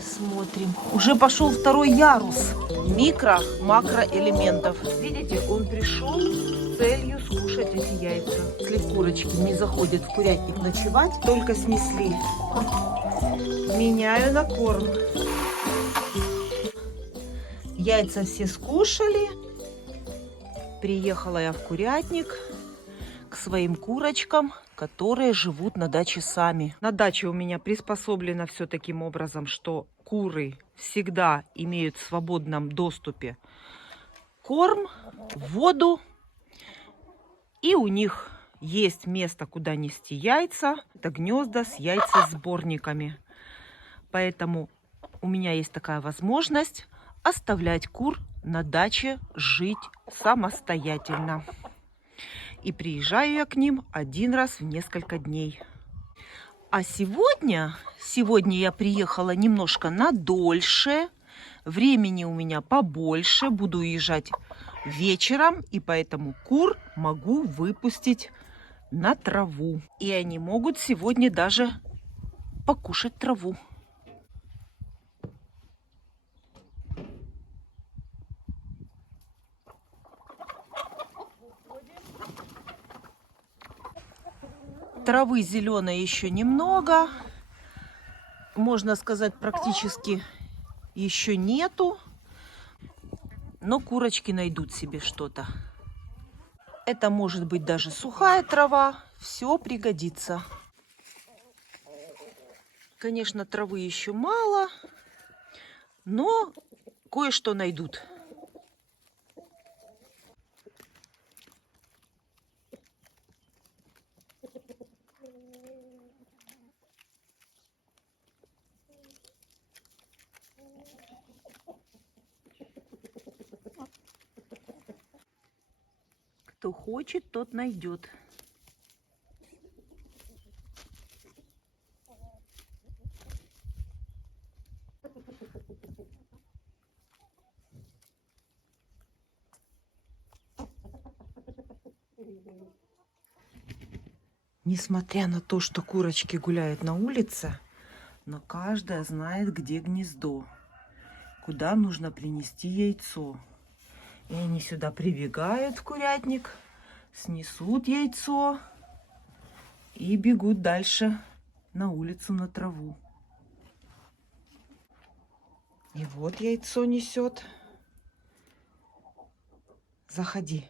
Смотрим. Уже пошел второй ярус микро-макроэлементов. Видите, он пришел с целью скушать эти яйца. Если курочки не заходят в курятник ночевать, только снесли. Меняю на корм. Яйца все скушали. Приехала я в курятник к своим курочкам, которые живут на даче сами. На даче у меня приспособлено все таким образом, что куры всегда имеют в свободном доступе корм, воду, и у них есть место, куда нести яйца. Это гнезда с яйцесборниками. Поэтому у меня есть такая возможность оставлять кур на даче жить самостоятельно. И приезжаю я к ним один раз в несколько дней. А сегодня я приехала немножко надольше. Времени у меня побольше. Буду уезжать вечером. И поэтому кур могу выпустить на траву. И они могут сегодня даже покушать траву. Травы зеленой еще немного. Можно сказать, практически еще нету. Но курочки найдут себе что-то. Это может быть даже сухая трава. Все пригодится. Конечно, травы еще мало. Но кое-что найдут. Кто хочет, тот найдет. Несмотря на то, что курочки гуляют на улице, но каждая знает, где гнездо, куда нужно принести яйцо. И они сюда прибегают в курятник, снесут яйцо и бегут дальше на улицу на траву. И вот яйцо несет. Заходи.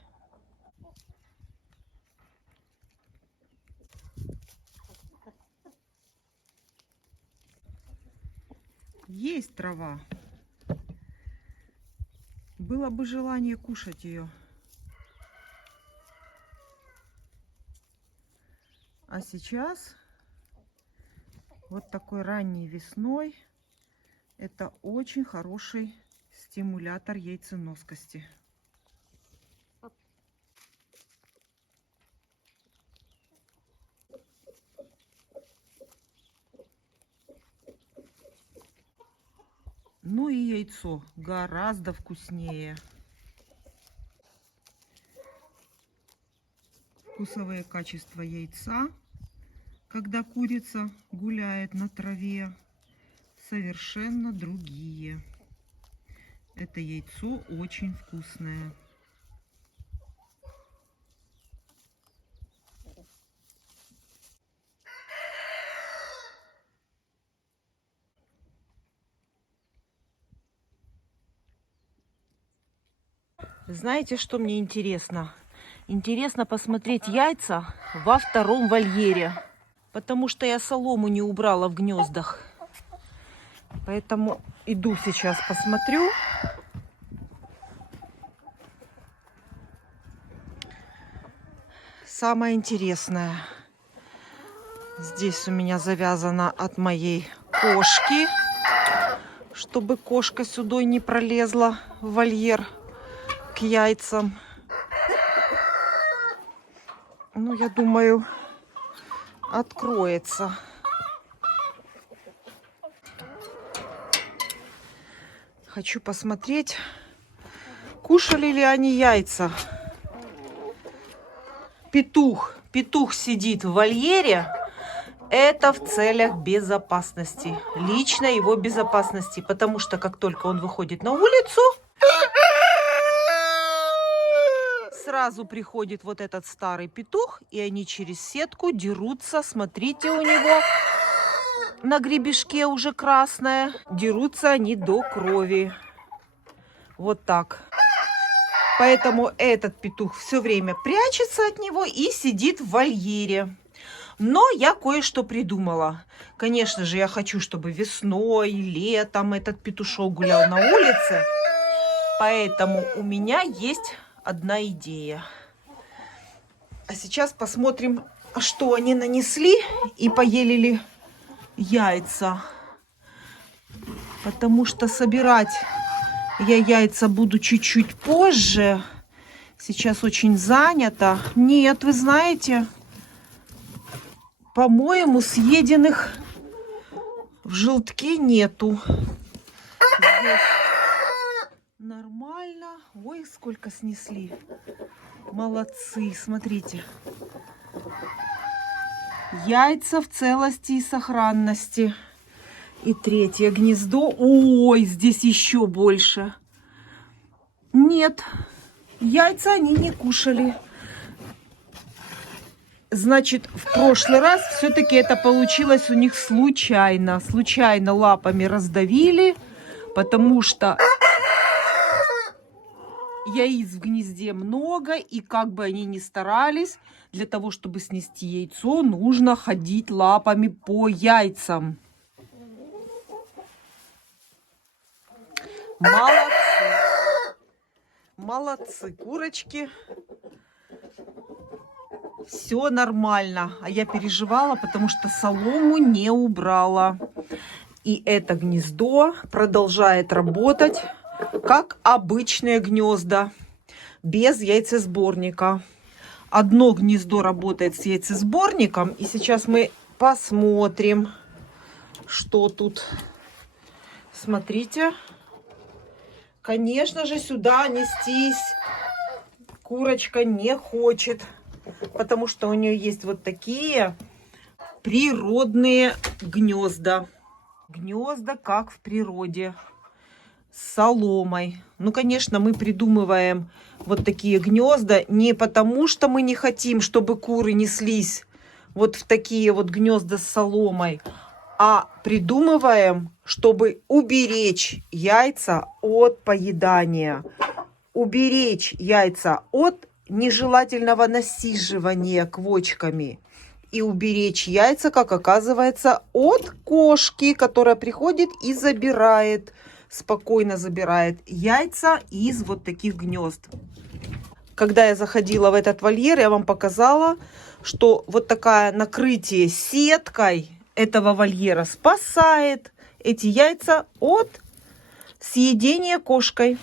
Есть трава. Было бы желание кушать ее. А сейчас, вот такой ранней весной, это очень хороший стимулятор яйценоскости. Ну и яйцо гораздо вкуснее. Вкусовые качества яйца, когда курица гуляет на траве, совершенно другие. Это яйцо очень вкусное. Знаете, что мне интересно? Интересно посмотреть яйца во втором вольере. Потому что я солому не убрала в гнездах. Поэтому иду сейчас посмотрю. Самое интересное. Здесь у меня завязано от моей кошки, чтобы кошка сюда не пролезла в вольер к яйцам. Ну, я думаю, откроется. Хочу посмотреть, кушали ли они яйца. Петух сидит в вольере Это в целях безопасности, лично его безопасности, потому что как только он выходит на улицу, сразу приходит вот этот старый петух, и они через сетку дерутся. Смотрите, у него на гребешке уже красное. Дерутся они до крови. Вот так. Поэтому этот петух все время прячется от него и сидит в вольере. Но я кое-что придумала. Конечно же, я хочу, чтобы весной, летом этот петушок гулял на улице. Поэтому у меня есть одна идея. А сейчас посмотрим, что они нанесли и поели ли яйца. Потому что собирать я яйца буду чуть-чуть позже. Сейчас очень занято. Нет, вы знаете, по-моему, съеденных в желтке нету. Здесь нормально. Ой, сколько снесли. Молодцы, смотрите. Яйца в целости и сохранности. И третье гнездо. Ой, здесь еще больше. Нет, яйца они не кушали. Значит, в прошлый раз все-таки это получилось у них случайно. Случайно лапами раздавили, потому что яиц в гнезде много, и как бы они ни старались, для того, чтобы снести яйцо, нужно ходить лапами по яйцам. Молодцы. Молодцы, курочки. Все нормально. А я переживала, потому что солому не убрала. И это гнездо продолжает работать, как обычные гнезда, без яйцесборника. Одно гнездо работает с яйцесборником. И сейчас мы посмотрим, что тут. Смотрите. Конечно же, сюда нестись курочка не хочет, потому что у нее есть вот такие природные гнезда. Гнезда, как в природе, с соломой. Ну, конечно, мы придумываем вот такие гнезда не потому, что мы не хотим, чтобы куры неслись вот в такие вот гнезда с соломой, а придумываем, чтобы уберечь яйца от поедания, уберечь яйца от нежелательного насиживания квочками и уберечь яйца, как оказывается, от кошки, которая приходит и забирает, спокойно забирает яйца из вот таких гнезд. Когда я заходила в этот вольер, я вам показала, что вот такое накрытие сеткой этого вольера спасает эти яйца от съедения кошкой.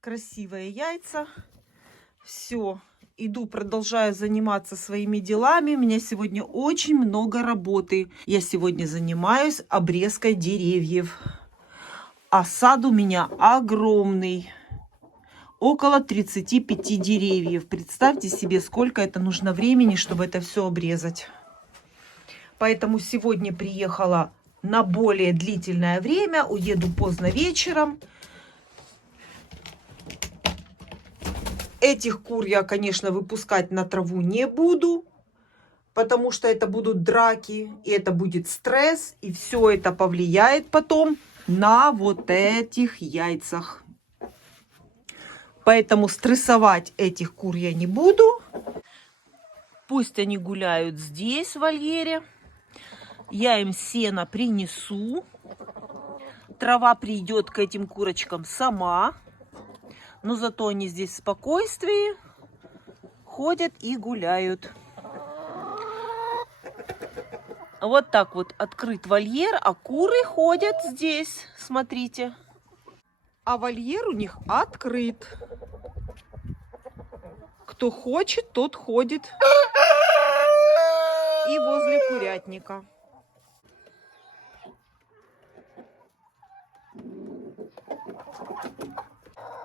Красивые яйца. Все, иду, продолжаю заниматься своими делами. У меня сегодня очень много работы. Я сегодня занимаюсь обрезкой деревьев. А сад у меня огромный. Около 35 деревьев. Представьте себе, сколько это нужно времени, чтобы это все обрезать. Поэтому сегодня приехала на более длительное время. Уеду поздно вечером. Этих кур я, конечно, выпускать на траву не буду, потому что это будут драки, и это будет стресс, и все это повлияет потом на вот этих яйцах. Поэтому стрессовать этих кур я не буду. Пусть они гуляют здесь, в вольере. Я им сено принесу. Трава придет к этим курочкам сама. Но зато они здесь в спокойствии ходят и гуляют. Вот так вот открыт вольер, а куры ходят здесь. Смотрите. А вольер у них открыт. Кто хочет, тот ходит. И возле курятника.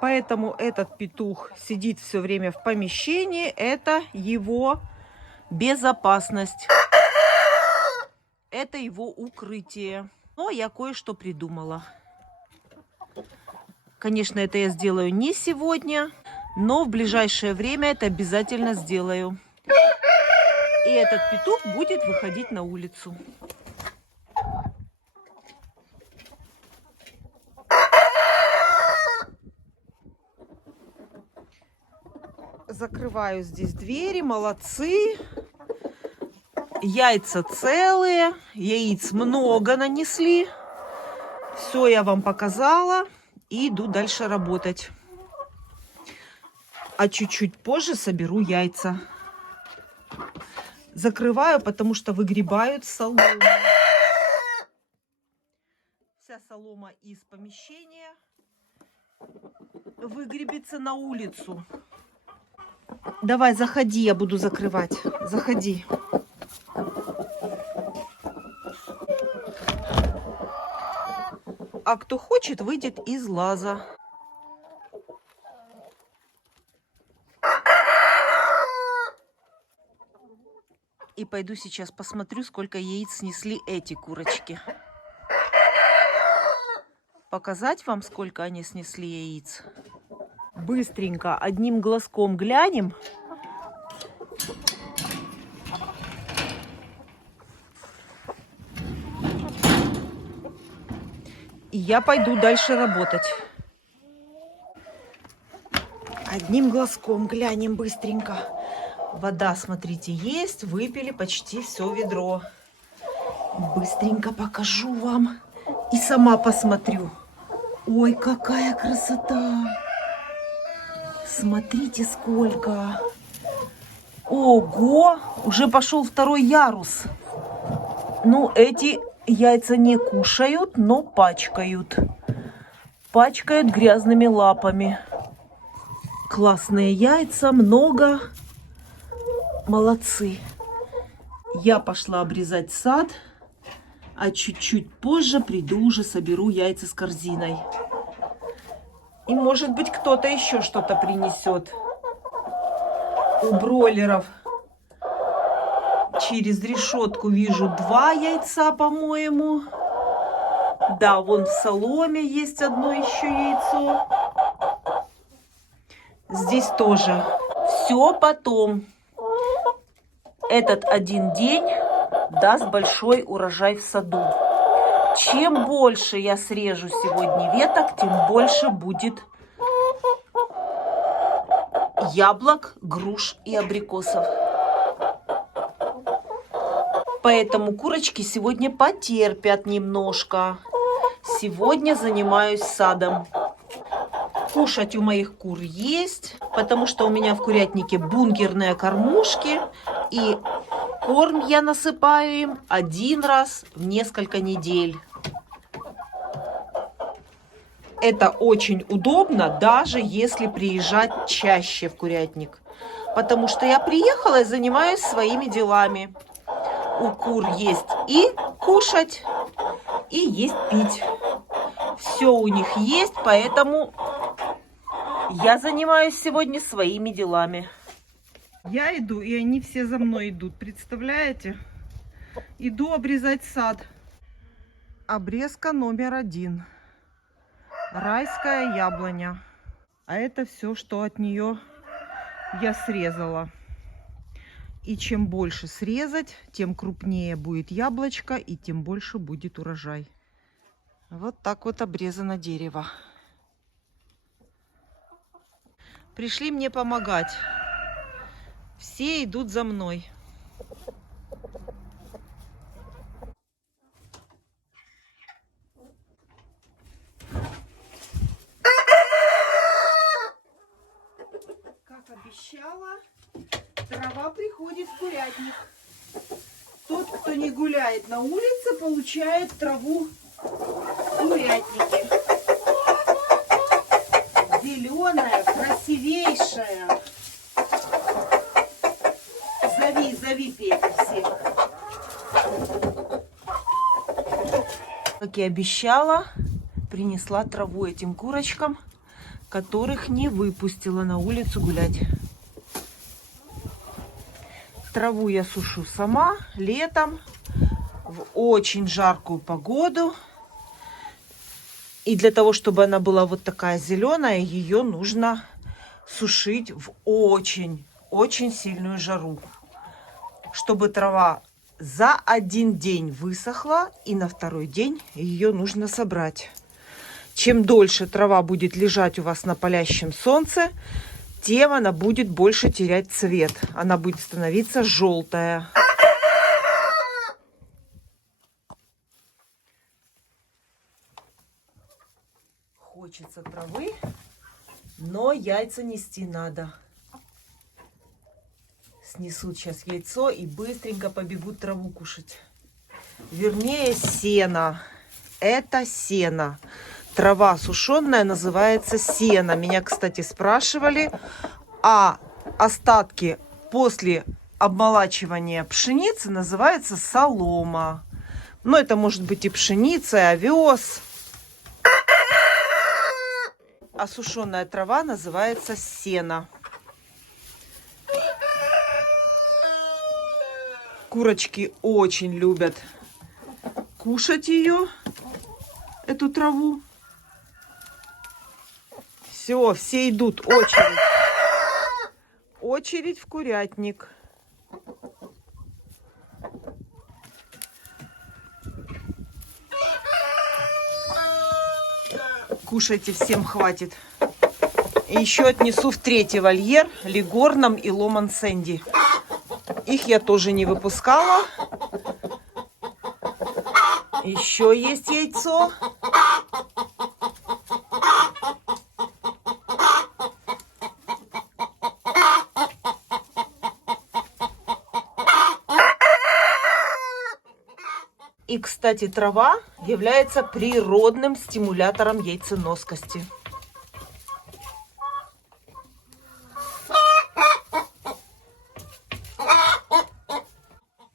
Поэтому этот петух сидит все время в помещении. Это его безопасность. Это его укрытие. Но я кое-что придумала. Конечно, это я сделаю не сегодня, но в ближайшее время это обязательно сделаю. И этот петух будет выходить на улицу. Закрываю здесь двери, молодцы. Яйца целые, яиц много нанесли. Все я вам показала и иду дальше работать. А чуть-чуть позже соберу яйца. Закрываю, потому что выгребают солому. Вся солома из помещения выгребется на улицу. Давай, заходи, я буду закрывать. Заходи. А кто хочет, выйдет из лаза. И пойду сейчас посмотрю, сколько яиц снесли эти курочки. Показать вам, сколько они снесли яиц? Быстренько, одним глазком глянем. И я пойду дальше работать. Одним глазком глянем быстренько. Вода, смотрите, есть. Выпили почти все ведро. Быстренько покажу вам. И сама посмотрю. Ой, какая красота! Смотрите, сколько! Ого! Уже пошел второй ярус. Ну, эти яйца не кушают, но пачкают. Пачкают грязными лапами. Классные яйца, много. Молодцы. Я пошла обрезать сад, а чуть-чуть позже приду, уже соберу яйца с корзиной. И может быть кто-то еще что-то принесет. У бройлеров через решетку вижу 2 яйца, по-моему. Да, вон в соломе есть одно еще яйцо. Здесь тоже. Все потом. Этот один день даст большой урожай в саду. Чем больше я срежу сегодня веток, тем больше будет яблок, груш и абрикосов. Поэтому курочки сегодня потерпят немножко. Сегодня занимаюсь садом. Кушать у моих кур есть, потому что у меня в курятнике бункерные кормушки. И корм я насыпаю им 1 раз в несколько недель. Это очень удобно, даже если приезжать чаще в курятник. Потому что я приехала и занимаюсь своими делами. У кур есть и кушать, и есть пить. Все у них есть, поэтому я занимаюсь сегодня своими делами. Я иду, и они все за мной идут. Представляете? Иду обрезать сад. Обрезка номер 1. Райская яблоня. А это все, что от нее я срезала. И чем больше срезать, тем крупнее будет яблочко, и тем больше будет урожай. Вот так вот обрезано дерево. Пришли мне помогать. Все идут за мной. Как обещала, трава приходит в курятник. Тот, кто не гуляет на улице, получает траву в курятнике. Зеленая, красивейшая. Зови, Петя, всех. Как и обещала, принесла траву этим курочкам, которых не выпустила на улицу гулять. Траву я сушу сама летом в очень жаркую погоду. И для того, чтобы она была вот такая зеленая, ее нужно сушить в очень сильную жару, чтобы трава за один день высохла, и на второй день ее нужно собрать. Чем дольше трава будет лежать у вас на палящем солнце, тем она будет больше терять цвет. Она будет становиться желтая. Хочется травы, но яйца нести надо. Снесут сейчас яйцо и быстренько побегут траву кушать. Вернее, сено. Это сено. Трава сушеная называется сено. Меня, кстати, спрашивали, а остатки после обмолачивания пшеницы называется солома. Но это может быть и пшеница, и овес. А сушеная трава называется сено. Курочки очень любят кушать ее, эту траву. Все идут очередь. Очередь в курятник. Кушайте, всем хватит. И еще отнесу в третий вольер Лигорном и Ломан Сэнди. Их я тоже не выпускала. Еще есть яйцо. И, кстати, трава является природным стимулятором яйценоскости.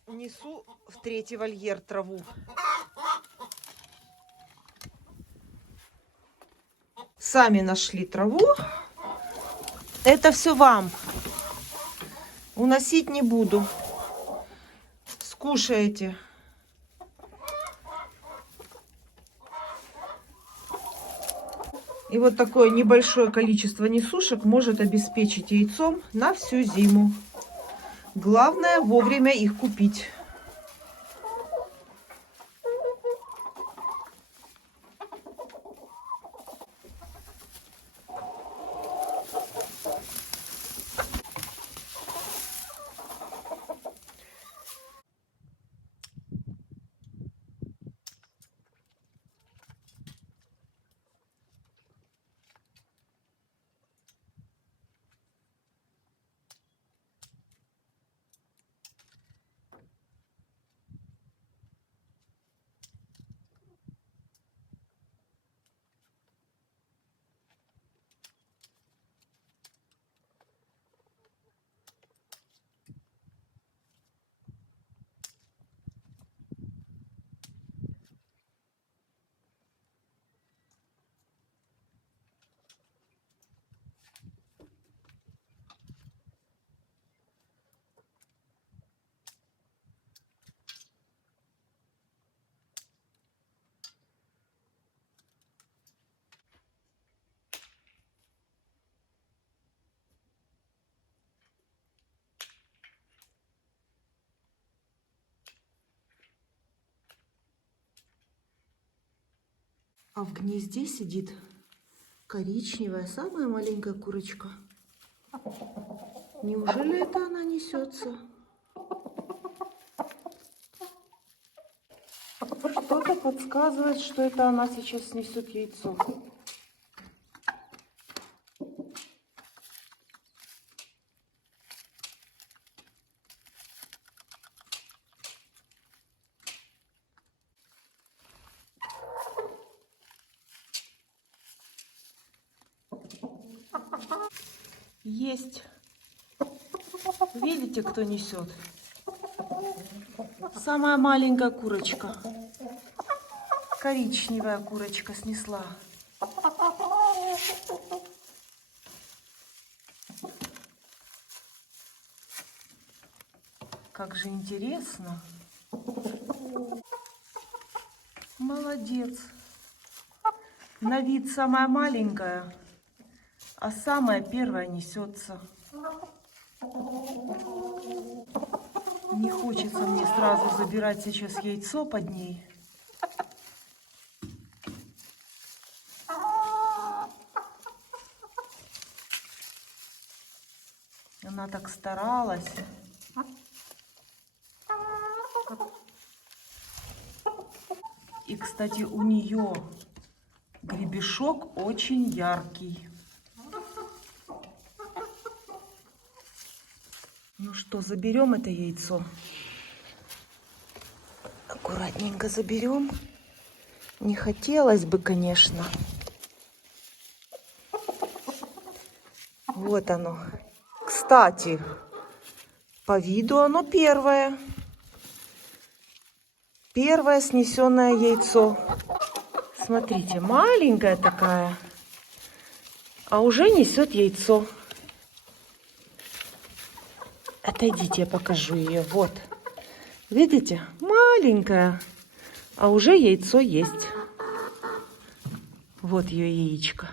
Несу в третий вольер траву. Сами нашли траву. Это все вам. Уносить не буду. Скушаете. И вот такое небольшое количество несушек может обеспечить яйцом на всю зиму. Главное вовремя их купить. А в гнезде сидит коричневая, самая маленькая курочка. Неужели это она несется? Что-то подсказывает, что это она сейчас снесет яйцо. Есть. Видите, кто несет? Самая маленькая курочка. Коричневая курочка снесла. Как же интересно. Молодец. На вид самая маленькая, а самая первая несется. Не хочется мне сразу забирать сейчас яйцо под ней. Она так старалась. И, кстати, у нее гребешок очень яркий. Ну что, заберем это яйцо? Аккуратненько заберем. Не хотелось бы, конечно. Вот оно. Кстати, по виду оно первое. Первое снесенное яйцо. Смотрите, маленькая такая, а уже несет яйцо. Отойдите, я покажу ее. Вот. Видите? Маленькая, а уже яйцо есть. Вот ее яичко.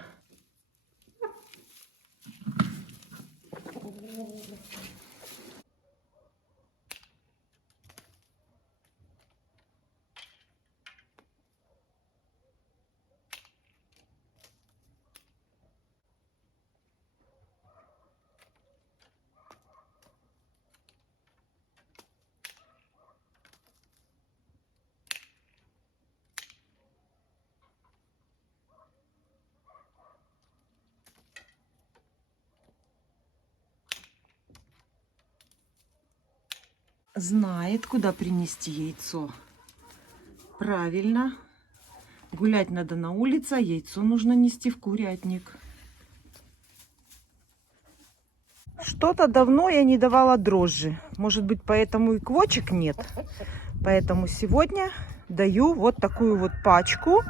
Знает, куда принести яйцо. Правильно. Гулять надо на улице, а яйцо нужно нести в курятник. Что-то давно я не давала дрожжи. Может быть, поэтому и квочек нет. Поэтому сегодня даю вот такую вот пачку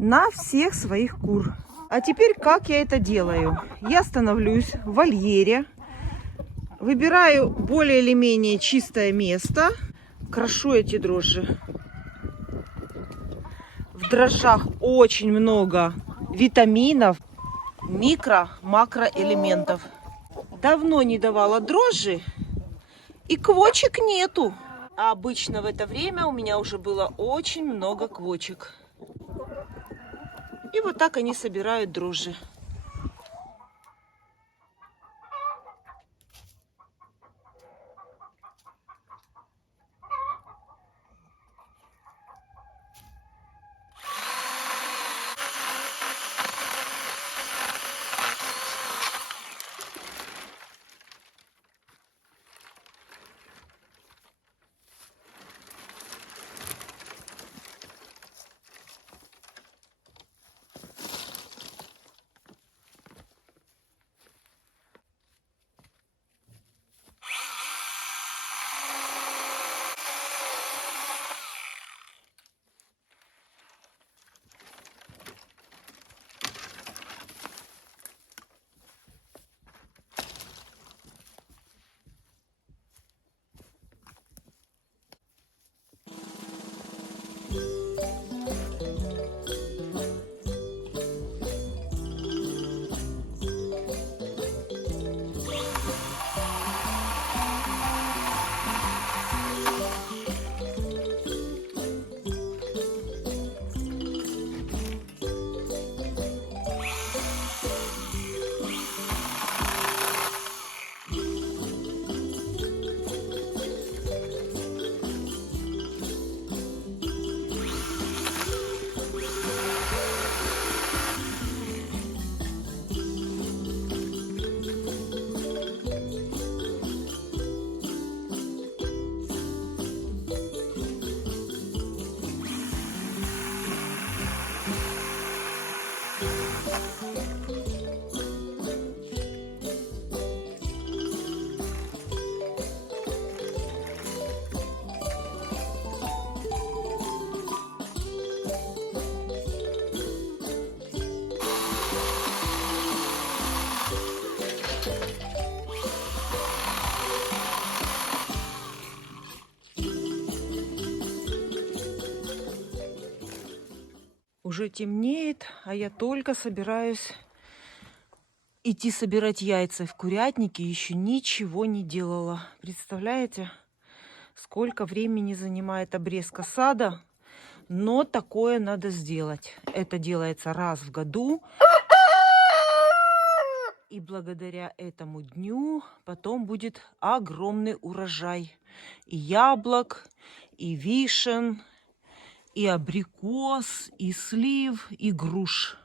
на всех своих кур. А теперь как я это делаю? Я становлюсь в вольере. Выбираю более или менее чистое место. Крошу эти дрожжи. В дрожжах очень много витаминов, макроэлементов. Давно не давала дрожжи, и квочек нету. А обычно в это время у меня уже было очень много квочек. И вот так они собирают дрожжи. Уже темнеет, а я только собираюсь идти собирать яйца в курятнике. Еще ничего не делала. Представляете, сколько времени занимает обрезка сада? Но такое надо сделать. Это делается раз в году. И благодаря этому дню потом будет огромный урожай. И яблок, и вишен, и абрикос, и слив, и груш.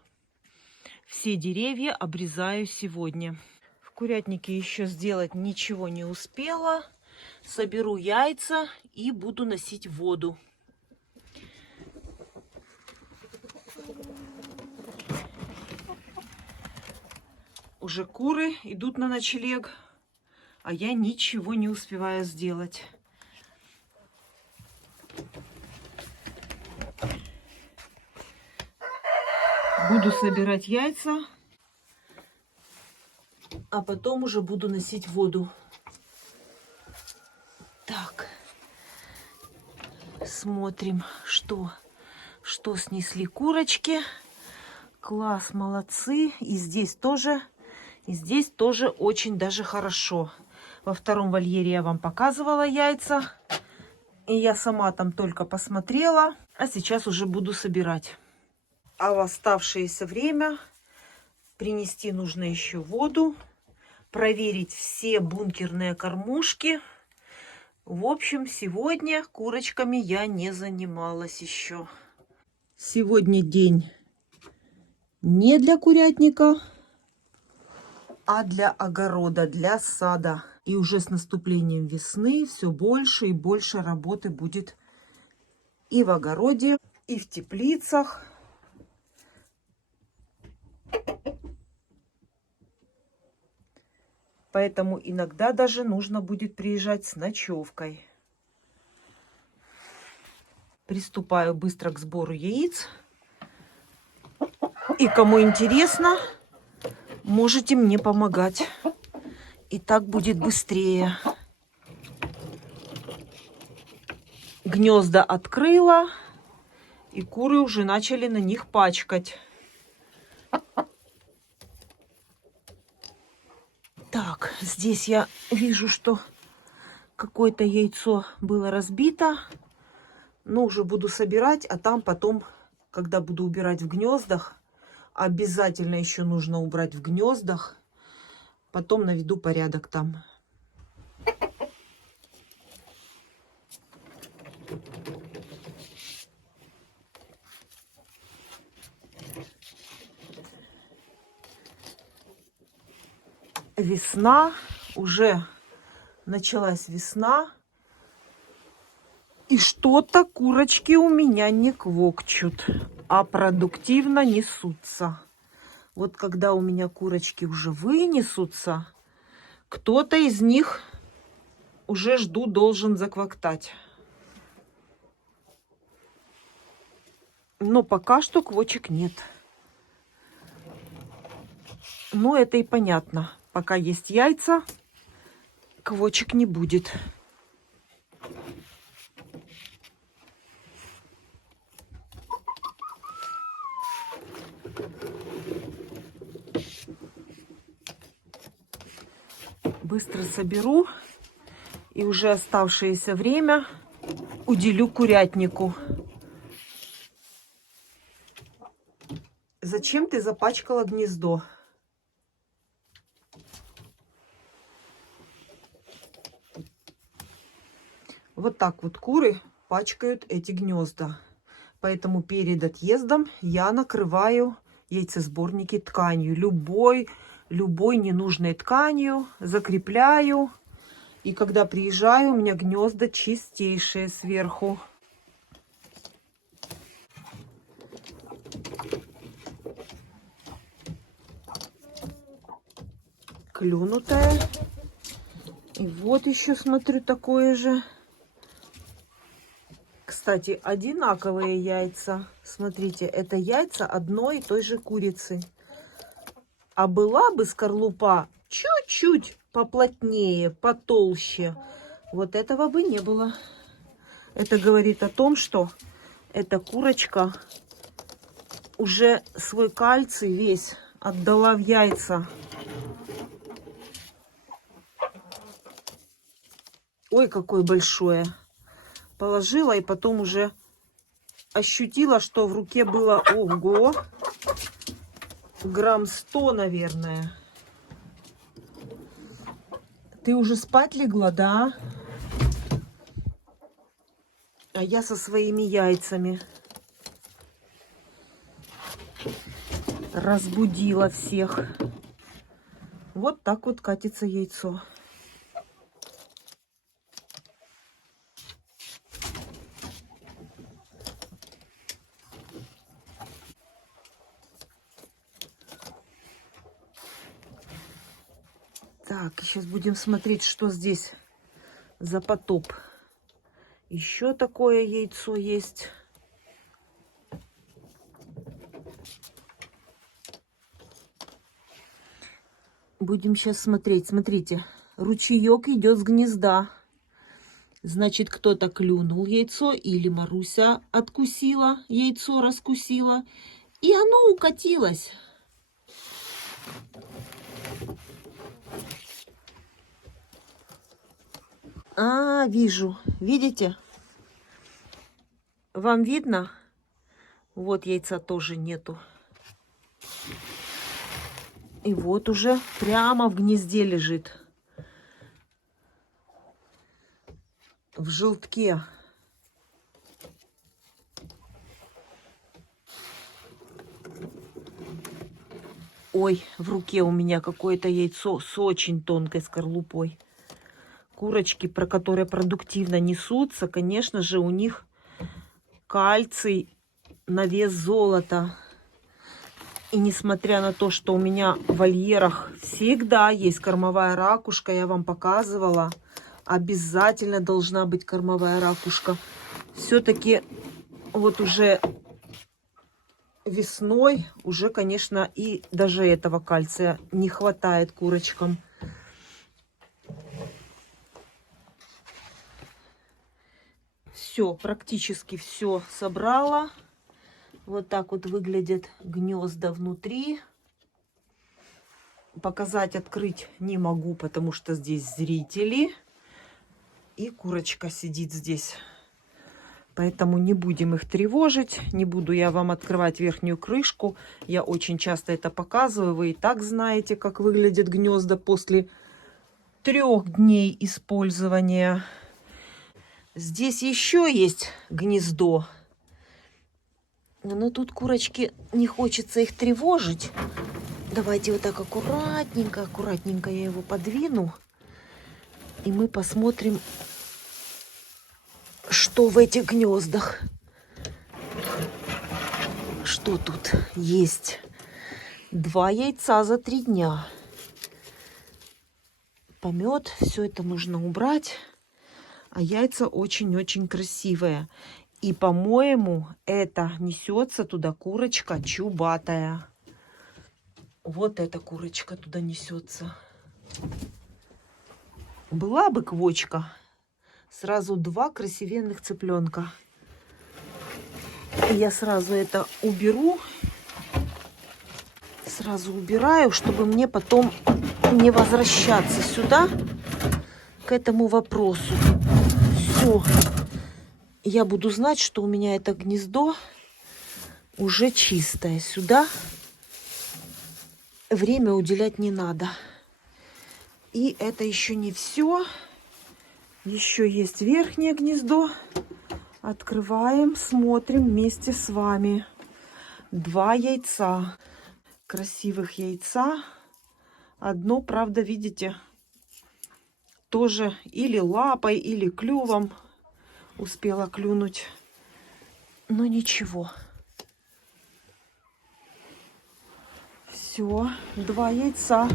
Все деревья обрезаю сегодня. В курятнике еще сделать ничего не успела. Соберу яйца и буду носить воду. Уже куры идут на ночлег, а я ничего не успеваю сделать. Буду собирать яйца, а потом уже буду носить воду. Так, смотрим, что снесли курочки. Класс, молодцы. И здесь тоже очень даже хорошо. Во втором вольере я вам показывала яйца. И я сама там только посмотрела. А сейчас уже буду собирать. А в оставшееся время принести нужно еще воду. Проверить все бункерные кормушки. В общем, сегодня курочками я не занималась еще. Сегодня день не для курятника, а для огорода, для сада. И уже с наступлением весны все больше и больше работы будет и в огороде, и в теплицах. Поэтому иногда даже нужно будет приезжать с ночевкой. Приступаю быстро к сбору яиц. И кому интересно, можете мне помогать. И так будет быстрее. Гнезда открыла, и куры уже начали на них пачкать. Так, здесь я вижу, что какое-то яйцо было разбито. Но уже буду собирать, а там потом, когда буду убирать в гнездах, обязательно еще нужно убрать в гнездах. Потом наведу порядок там. Весна, уже началась весна. И что-то курочки у меня не квокчут, а продуктивно несутся. Вот когда у меня курочки уже вынесутся, кто-то из них уже жду должен заквоктать. Но пока что квочек нет. Ну, это и понятно. Пока есть яйца, квочек не будет. Быстро соберу и уже оставшееся время уделю курятнику. Зачем ты запачкала гнездо? Вот так вот куры пачкают эти гнезда. Поэтому перед отъездом я накрываю яйцесборники тканью. Любой ненужной тканью закрепляю. И когда приезжаю, у меня гнезда чистейшие сверху. Клюнутая. И вот еще смотрю такое же. Кстати, одинаковые яйца. Смотрите, это яйца одной и той же курицы. А была бы скорлупа чуть-чуть поплотнее, потолще, вот этого бы не было. Это говорит о том, что эта курочка уже свой кальций весь отдала в яйца. Ой, какое большое. Положила и потом уже ощутила, что в руке было, ого, грамм 100, наверное. Ты уже спать легла, да? А я со своими яйцами. Разбудила всех. Вот так вот катится яйцо. Так, сейчас будем смотреть, что здесь за потоп. Еще такое яйцо есть. Будем сейчас смотреть. Смотрите, ручеек идет с гнезда. Значит, кто-то клюнул яйцо, или Маруся откусила яйцо, раскусила, и оно укатилось. А, вижу. Видите? Вам видно? Вот яйца тоже нету. И вот уже прямо в гнезде лежит. В желтке. Ой, в руке у меня какое-то яйцо с очень тонкой скорлупой. Курочки, про которые продуктивно несутся, конечно же, у них кальций на вес золота. И несмотря на то, что у меня в вольерах всегда есть кормовая ракушка, я вам показывала, обязательно должна быть кормовая ракушка. Все-таки вот уже весной уже, конечно, и даже этого кальция не хватает курочкам. Все, практически все собрала. Вот так вот выглядят гнезда внутри. Показать, открыть не могу, потому что здесь зрители. И курочка сидит здесь. Поэтому не будем их тревожить. Не буду я вам открывать верхнюю крышку. Я очень часто это показываю. Вы и так знаете, как выглядят гнезда после 3 дней использования. Здесь еще есть гнездо. Но тут курочки, не хочется их тревожить. Давайте вот так аккуратненько, аккуратненько я его подвину. И мы посмотрим, что в этих гнездах. Что тут есть? 2 яйца за 3 дня. Помет, все это нужно убрать. А яйца очень-очень красивые. И, по-моему, это несется туда курочка чубатая. Вот эта курочка туда несется. Была бы квочка. Сразу 2 красивенных цыпленка. И я сразу это уберу. Сразу убираю, чтобы мне потом не возвращаться сюда к этому вопросу. Все. Я буду знать, что у меня это гнездо уже чистое. Сюда время уделять не надо. И это еще не все. Еще есть верхнее гнездо. Открываем, смотрим вместе с вами. 2 яйца. Красивых яйца. Одно, правда, видите, тоже или лапой, или клювом успела клюнуть. Но ничего. Все, 2 яйца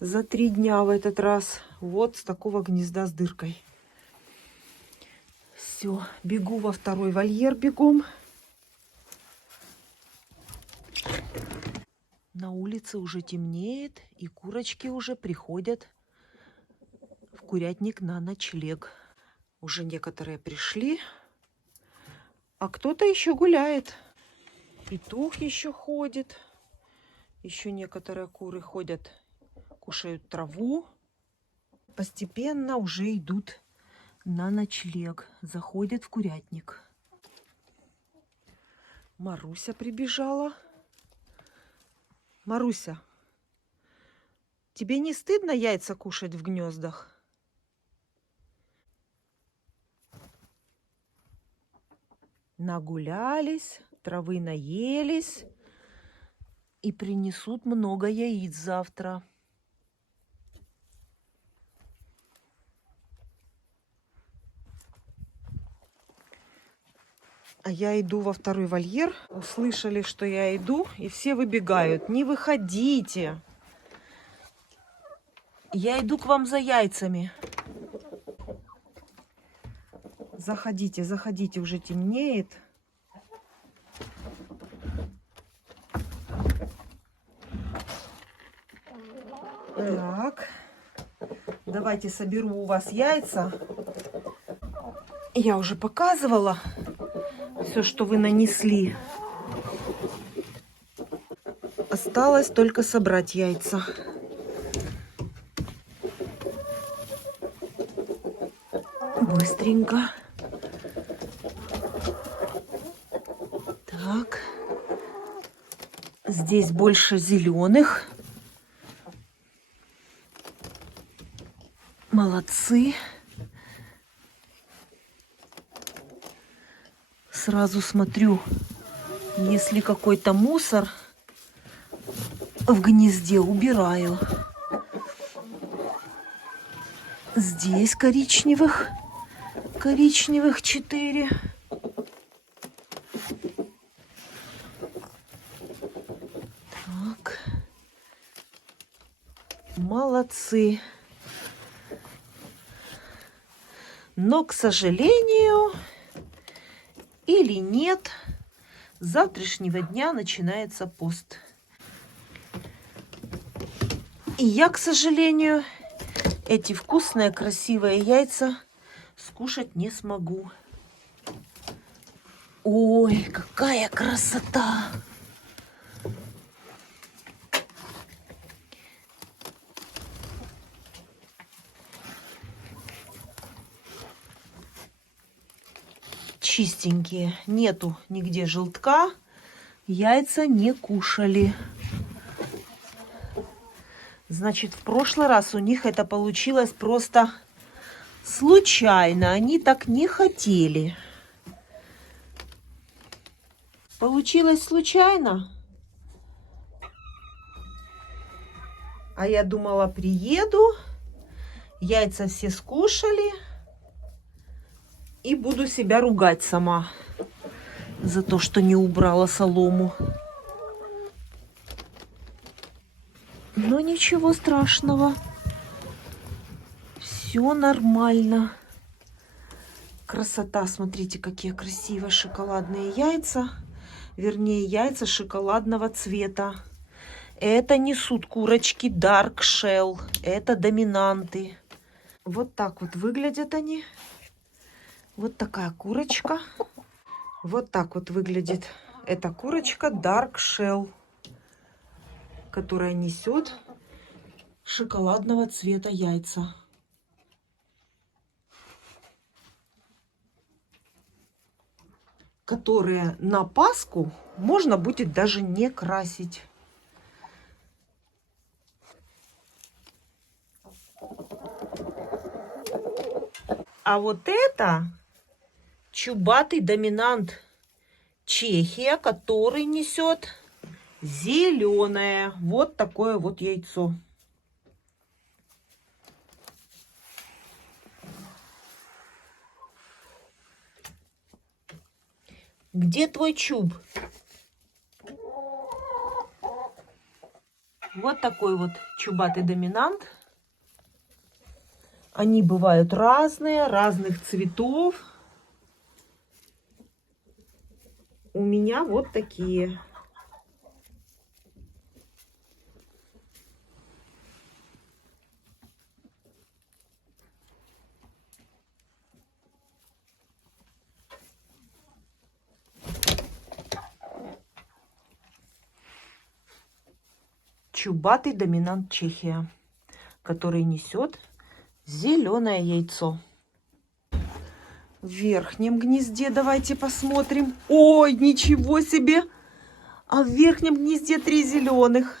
за 3 дня в этот раз. Вот с такого гнезда с дыркой. Все, бегу во второй вольер бегом. На улице уже темнеет, и курочки уже приходят в курятник на ночлег. Уже некоторые пришли, а кто-то еще гуляет. Петух еще ходит. Еще некоторые куры ходят, кушают траву. Постепенно уже идут на ночлег. Заходят в курятник. Маруся прибежала. Маруся, тебе не стыдно яйца кушать в гнездах? Нагулялись, травы наелись и принесут много яиц завтра. А я иду во второй вольер. Услышали, что я иду, и все выбегают. Не выходите. Я иду к вам за яйцами. Заходите, заходите, уже темнеет. Так, давайте соберу у вас яйца. Я уже показывала все, что вы нанесли. Осталось только собрать яйца. Быстренько. Так. Здесь больше зеленых. Молодцы. Сразу смотрю, если какой-то мусор в гнезде, убираю. Здесь коричневых 4. Так. Молодцы. Но, к сожалению, или нет, с завтрашнего дня начинается пост. И я, к сожалению, эти вкусные, красивые яйца скушать не смогу. Ой, какая красота! Чистенькие, нету нигде желтка, яйца не кушали. Значит, в прошлый раз у них это получилось просто случайно, они так не хотели. Получилось случайно. А я думала, приеду, яйца все скушали. И буду себя ругать сама за то, что не убрала солому. Но ничего страшного. Все нормально. Красота, смотрите, какие красивые шоколадные яйца. Вернее, яйца шоколадного цвета. Это несут курочки Dark Shell. Это доминанты. Вот так вот выглядят они. Вот такая курочка. Вот так вот выглядит эта курочка Dark Shell, которая несет шоколадного цвета яйца. Которые на Пасху можно будет даже не красить. А вот это чубатый доминант Чехия, который несет зеленое. Вот такое вот яйцо. Где твой чуб? Вот такой вот чубатый доминант. Они бывают разные, разных цветов. У меня вот такие. чубатый доминант Чехия, который несет зеленое яйцо. В верхнем гнезде давайте посмотрим. Ой, ничего себе! А в верхнем гнезде 3 зеленых.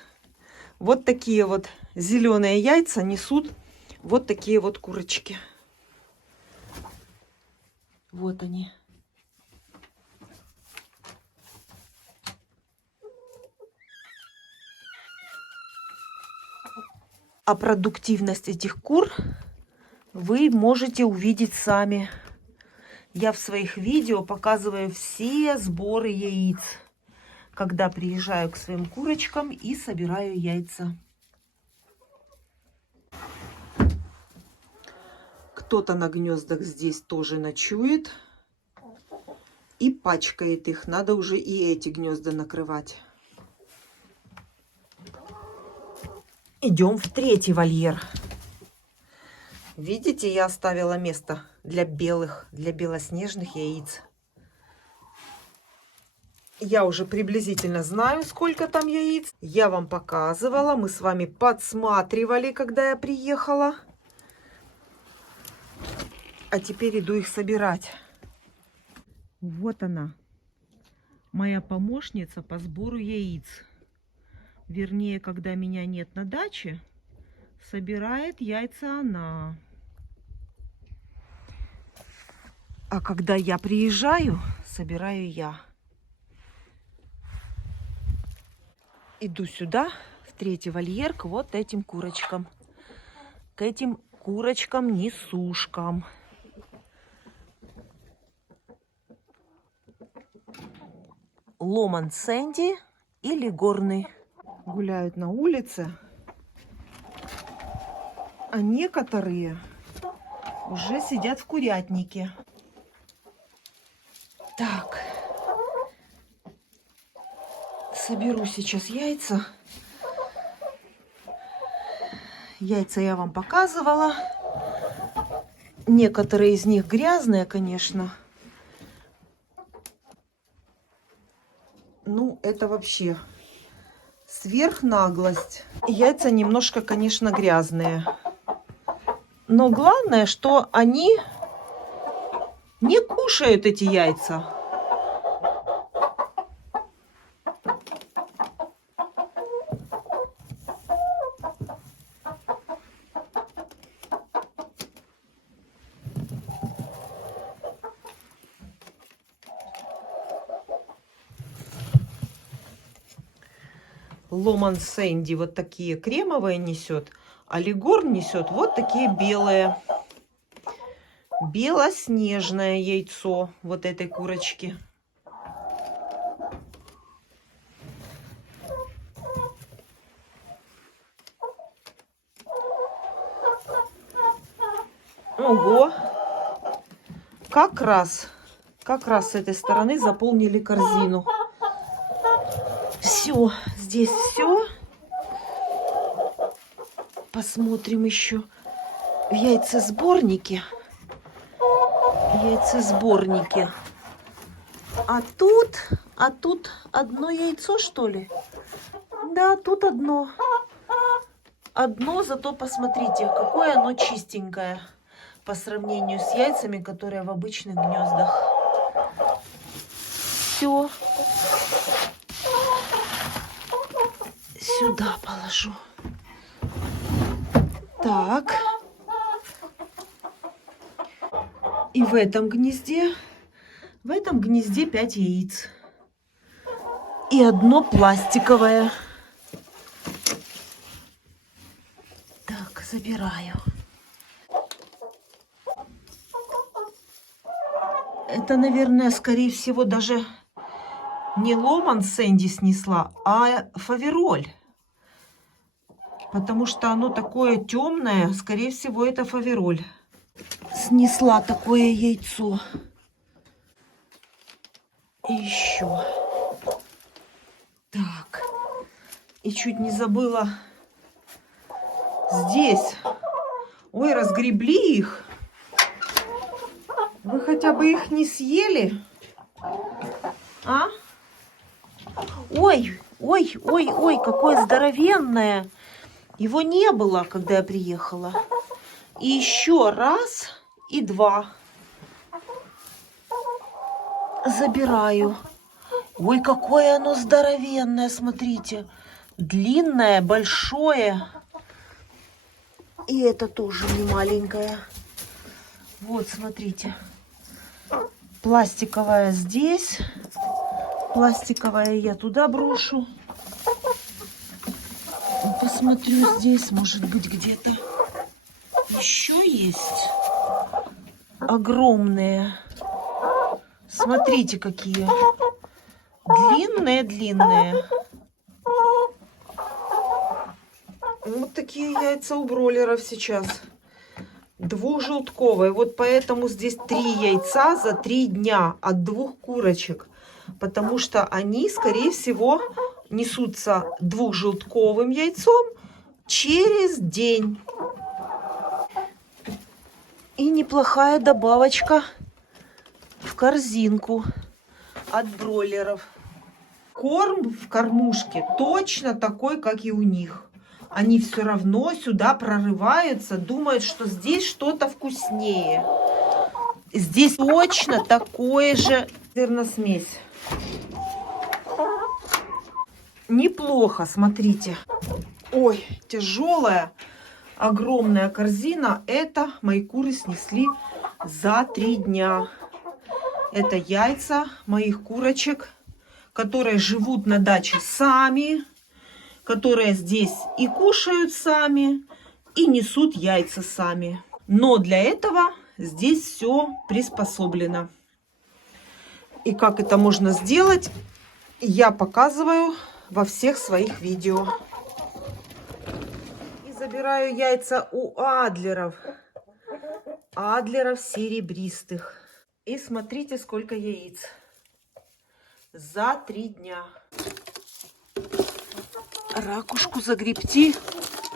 Вот такие вот зеленые яйца несут вот такие вот курочки. Вот они. А продуктивность этих кур вы можете увидеть сами. Я в своих видео показываю все сборы яиц, когда приезжаю к своим курочкам и собираю яйца. Кто-то на гнездах здесь тоже ночует и пачкает их. Надо уже и эти гнезда накрывать. Идем в 3-й вольер. Видите, я оставила место для белоснежных яиц. Я уже приблизительно знаю, сколько там яиц. Я вам показывала, мы с вами подсматривали, когда я приехала. А теперь иду их собирать. Вот она, моя помощница по сбору яиц. Вернее, когда меня нет на даче, собирает яйца она. А когда я приезжаю, собираю я. Иду сюда, в 3-й вольер, к вот этим курочкам. К этим курочкам-несушкам. Ломан Сэнди или горный. Гуляют на улице. А некоторые уже сидят в курятнике. Так. Соберу сейчас яйца. Яйца я вам показывала. Некоторые из них грязные, конечно. Ну, это вообще сверхнаглость. Яйца немножко, конечно, грязные. Но главное, что они не кушают эти яйца. Ломан Сэнди вот такие кремовые несет, а Лигорн несет вот такие белые. Белоснежное яйцо вот этой курочки. Ого! Как раз с этой стороны заполнили корзину. Все, здесь все. Посмотрим еще в яйцесборнике. Яйцесборнике. А тут одно яйцо, что ли? Да, тут одно. Одно, зато посмотрите, какое оно чистенькое по сравнению с яйцами, которые в обычных гнездах. Все. Сюда положу. Так. И в этом гнезде 5 яиц. И одно пластиковое. Так, забираю. Это, наверное, скорее всего, даже не Ломан Сэнди снесла, а Фавероль. Потому что оно такое темное, скорее всего, это Фавероль снесла такое яйцо. И еще. Так. И чуть не забыла. Здесь. Ой, разгребли их. Вы хотя бы их не съели? А? Ой, ой, ой, ой, какое здоровенное. Его не было, когда я приехала. И еще раз, и два. Забираю. Ой, какое оно здоровенное, смотрите. Длинное, большое. И это тоже не маленькое. Вот, смотрите. Пластиковая здесь. Пластиковая я туда брошу. Посмотрю здесь, может быть, где-то еще есть. Огромные. Смотрите, какие. Длинные-длинные. Вот такие яйца у бройлеров сейчас. Двухжелтковые. Вот поэтому здесь 3 яйца за 3 дня от 2 курочек. Потому что они, скорее всего, несутся двухжелтковым яйцом через день. И неплохая добавочка в корзинку от бройлеров. Корм в кормушке точно такой, как и у них. Они все равно сюда прорываются, думают, что здесь что-то вкуснее. Здесь точно такое же зерносмесь. Неплохо, смотрите. Ой, тяжелая, огромная корзина. Это мои куры снесли за 3 дня. Это яйца моих курочек, которые живут на даче сами, которые здесь и кушают сами, и несут яйца сами. Но для этого здесь все приспособлено. И как это можно сделать, я показываю во всех своих видео. И забираю яйца у адлеров. Адлеров серебристых. И смотрите, сколько яиц. За 3 дня. Ракушку загребти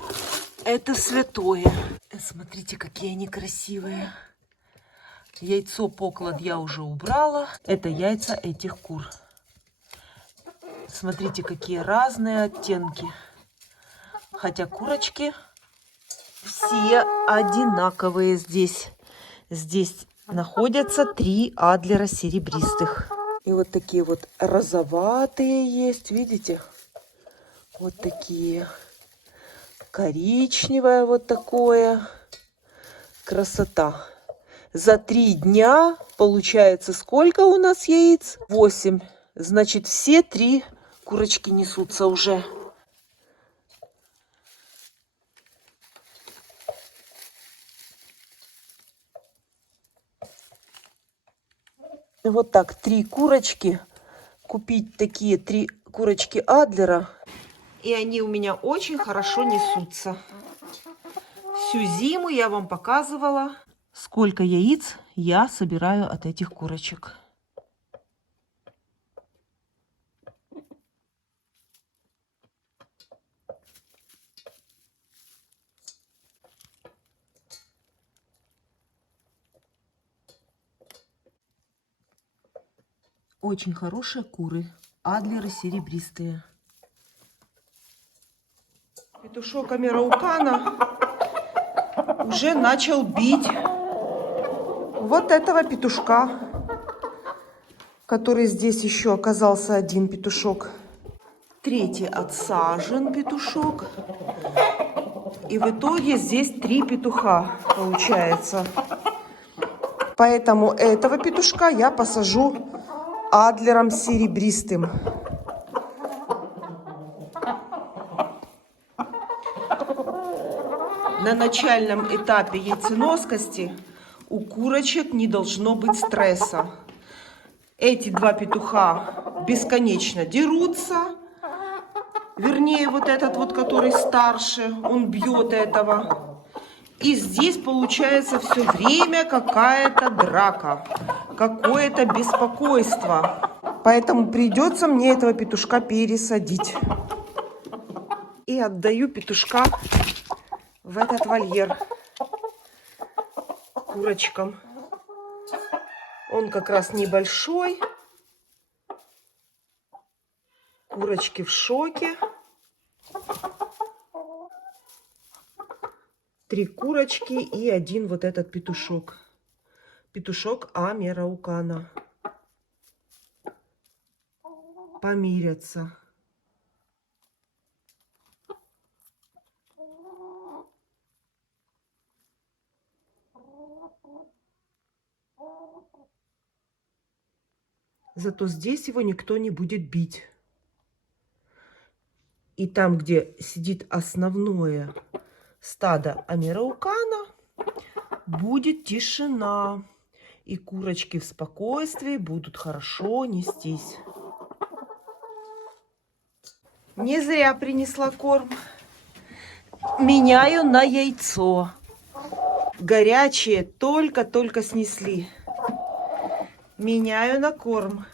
— это святое. Смотрите, какие они красивые. Яйцо поклад я уже убрала. Это яйца этих кур. Смотрите, какие разные оттенки. Хотя курочки все одинаковые здесь. Здесь находятся 3 адлера серебристых. И вот такие вот розоватые есть, видите? Вот такие. Коричневое вот такое. Красота. За 3 дня получается сколько у нас яиц? 8. Значит, все 3 курочки несутся уже. Вот так 3 курочки. Купить такие 3 курочки адлера. И они у меня очень хорошо несутся. Всю зиму я вам показывала, сколько яиц я собираю от этих курочек. Очень хорошие куры. Адлеры серебристые. Петушок Амераукана уже начал бить вот этого петушка, который здесь еще оказался один петушок. 3-й отсажен петушок. И в итоге здесь 3 петуха получается. Поэтому этого петушка я посажу адлером серебристым. На начальном этапе яйценоскости у курочек не должно быть стресса. Эти 2 петуха бесконечно дерутся. Вернее, вот этот вот, который старше, он бьет этого. И здесь получается все время какая-то драка, какое-то беспокойство. Поэтому придется мне этого петушка пересадить. И отдаю петушка в этот вольер курочкам. Он как раз небольшой. Курочки в шоке. 3 курочки и 1 вот этот петушок. Петушок Амераукана. Помирятся. Зато здесь его никто не будет бить. И там, где сидит основное стадо Амераукана, будет тишина. И курочки в спокойствии будут хорошо нестись. Не зря принесла корм. Меняю на яйцо. Горячее только-только снесли. Меняю на корм.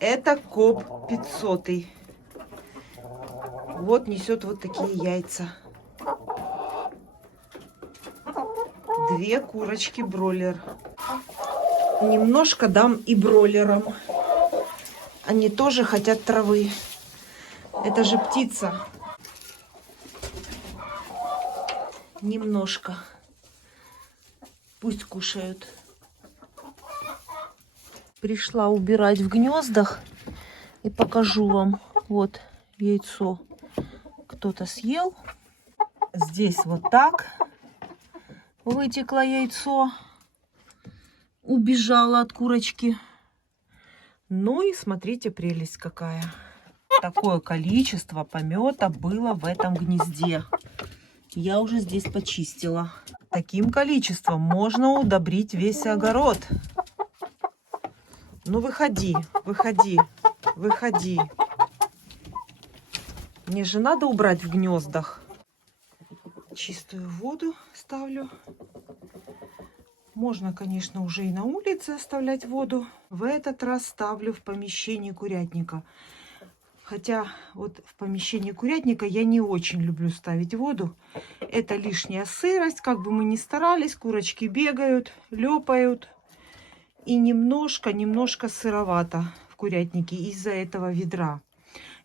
Это КОП 500. Вот несет вот такие яйца. 2 курочки бройлер. Немножко дам и бройлерам. Они тоже хотят травы. Это же птица. Немножко. Пусть кушают. Пришла убирать в гнездах. И покажу вам. Вот яйцо. Кто-то съел. Здесь вот так вытекло яйцо. Убежала от курочки. Ну и смотрите, прелесть какая. Такое количество помета было в этом гнезде. Я уже здесь почистила. Таким количеством можно удобрить весь огород. Ну выходи, выходи, выходи. Мне же надо убрать в гнездах. Чистую воду ставлю. Можно, конечно, уже и на улице оставлять воду. В этот раз ставлю в помещении курятника. Хотя вот в помещении курятника я не очень люблю ставить воду. Это лишняя сырость. Как бы мы ни старались, курочки бегают, лёпают. И немножко сыровато в курятнике из-за этого ведра.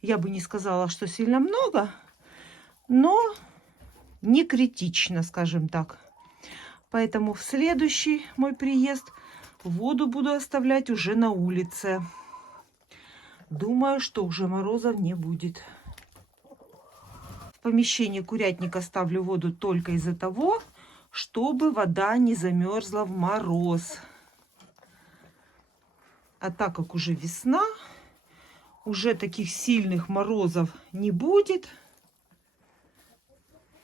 Я бы не сказала, что сильно много, но не критично, скажем так. Поэтому в следующий мой приезд воду буду оставлять уже на улице. Думаю, что уже морозов не будет. В помещении курятника ставлю воду только из-за того, чтобы вода не замерзла в мороз. А так как уже весна, уже таких сильных морозов не будет,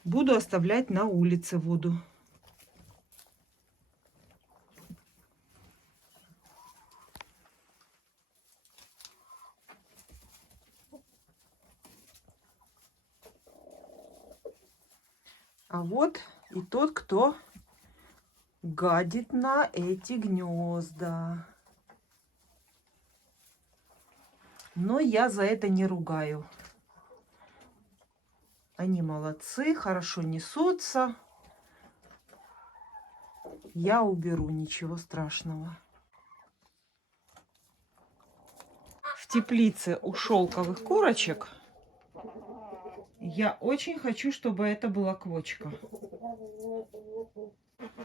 буду оставлять на улице воду. А вот и тот, кто гадит на эти гнезда. Но я за это не ругаю. Они молодцы, хорошо несутся. Я уберу, ничего страшного. В теплице у шелковых курочек я очень хочу, чтобы это была квочка.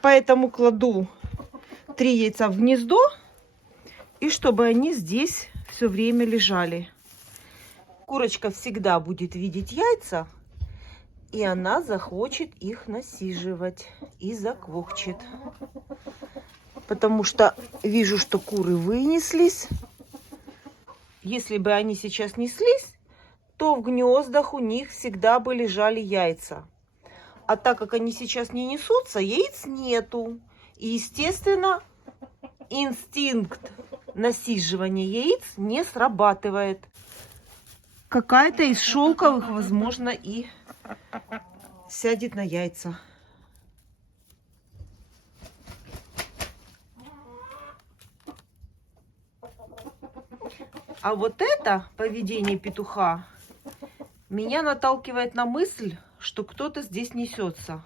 Поэтому кладу 3 яйца в гнездо, и чтобы они здесь все время лежали. Курочка всегда будет видеть яйца, и она захочет их насиживать и заквохчет. Потому что вижу, что куры вынеслись. Если бы они сейчас неслись, то в гнездах у них всегда бы лежали яйца. А так как они сейчас не несутся, яиц нету. И, естественно, инстинкт насиживания яиц не срабатывает. Какая-то из шелковых, возможно, и сядет на яйца. А вот это поведение петуха меня наталкивает на мысль, что кто-то здесь несется,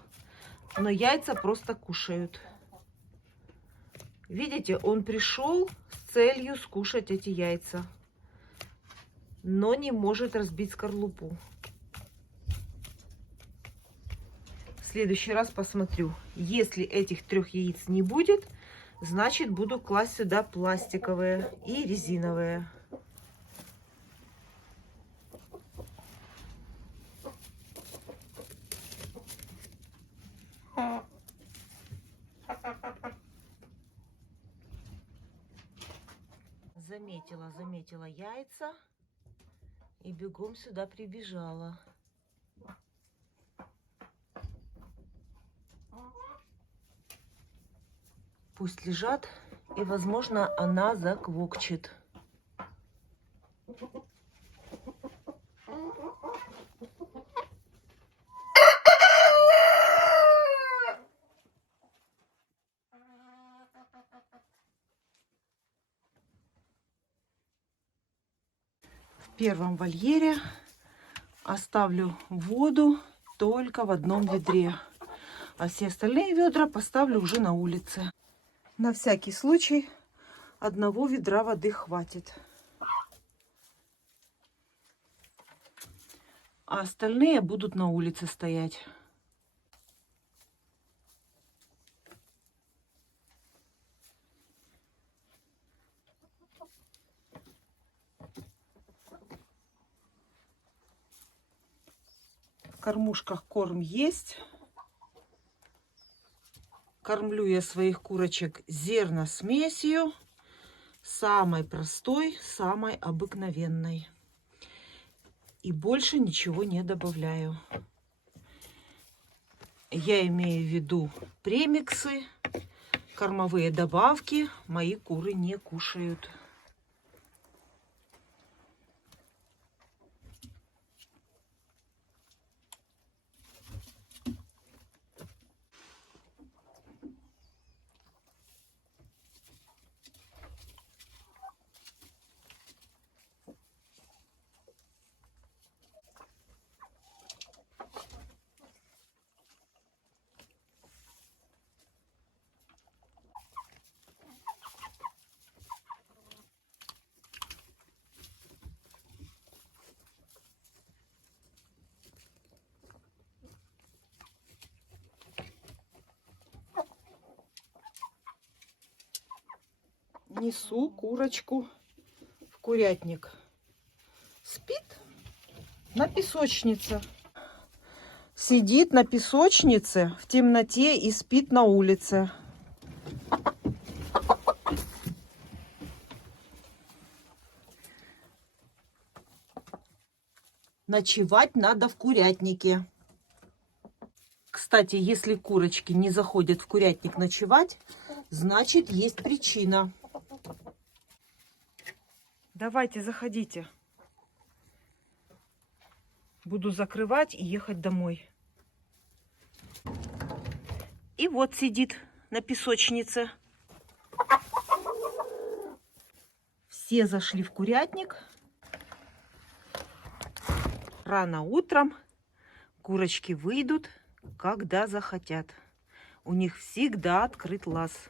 но яйца просто кушают. Видите, он пришел с целью скушать эти яйца, но не может разбить скорлупу. В следующий раз посмотрю. Если этих 3 яиц не будет, значит буду класть сюда пластиковые и резиновые. Заметила яйца и бегом сюда прибежала. Пусть лежат, и, возможно, она заквокчет. В первом вольере оставлю воду только в одном ведре, а все остальные ведра поставлю уже на улице. На всякий случай одного ведра воды хватит. А остальные будут на улице стоять. В кормушках корм есть. Кормлю я своих курочек зерносмесью, самой простой, самой обыкновенной. И больше ничего не добавляю. Я имею в виду премиксы, кормовые добавки мои куры не кушают. Несу курочку в курятник. Спит на песочнице. Сидит на песочнице в темноте и спит на улице. Ночевать надо в курятнике. Кстати, если курочки не заходят в курятник ночевать, значит, есть причина. Давайте, заходите. Буду закрывать и ехать домой. И вот сидит на песочнице. Все зашли в курятник. Рано утром курочки выйдут, когда захотят. У них всегда открыт лаз.